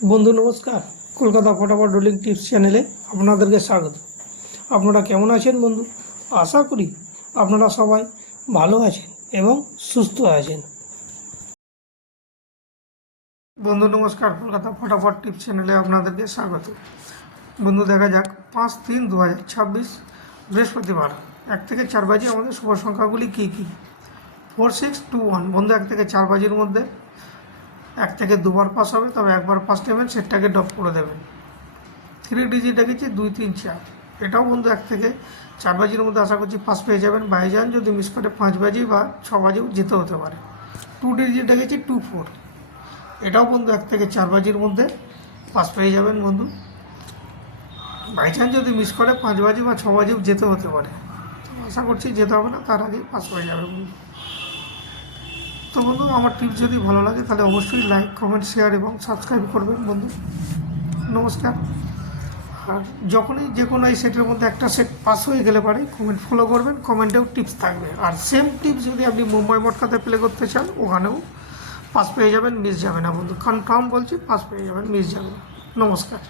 বন্ধু নমস্কার, কলকাতা ফটাফট রোলিং টিপস চ্যানেলে আপনাদেরকে স্বাগত। আপনারা কেমন আছেন বন্ধু? আশা করি আপনারা সবাই ভালো আছেন এবং সুস্থ আছেন। বন্ধু নমস্কার, কলকাতা ফটাফট টিপস চ্যানেলে আপনাদেরকে স্বাগত। বন্ধু দেখা যাক 5-3-2026 বৃহস্পতিবার 1 থেকে 4 বাজে আমাদের শুভ সংখ্যাগুলি কী কী। 4621 বন্ধু 1 থেকে 4 বাজির মধ্যে 1 থেকে দুবার পাস হবে, তবে একবার পাস নেবেন সেটটাকে ড্রপ করে দেবেন। 3 ডিজিট রেখেছি 2-3-4, এটাও বন্ধু 1 থেকে 4 বাজির মধ্যে আশা করছি পাস পেয়ে যাবেন। বাইজান যদি মিস করে 5 বাজি বা 6 বাজেও যেতে হতে পারে। 2 ডিজিট রেখেছি 2-4, এটাও বন্ধু 1 থেকে 4 বাজির মধ্যে পাস পেয়ে যাবেন বন্ধু। বাইচান্স যদি মিস করে 5 বাজি বা 6 বাজেও যেতে হতে পারে, আশা করছি যেতে হবে না, তার আগেই পাস পেয়ে যাবে বন্ধু। তো বন্ধু আমার টিপস যদি ভালো লাগে তাহলে অবশ্যই লাইক, কমেন্ট, শেয়ার এবং সাবস্ক্রাইব করবেন বন্ধু। নমস্কার। আর যখনই যে কোনো এই সেটের মধ্যে একটা সেট পাস হয়ে গেলে পারে কমেন্ট ফলো করবেন, কমেন্টেও টিপস থাকবে। আর সেম টিপস যদি আপনি মুম্বাই মটকাতে প্লে করতে চান ওখানেও পাস পেয়ে যাবেন, মিস যাবে না বন্ধু। কনফার্ম বলছি, পাস পেয়ে যাবেন, মিস যাবে না। নমস্কার।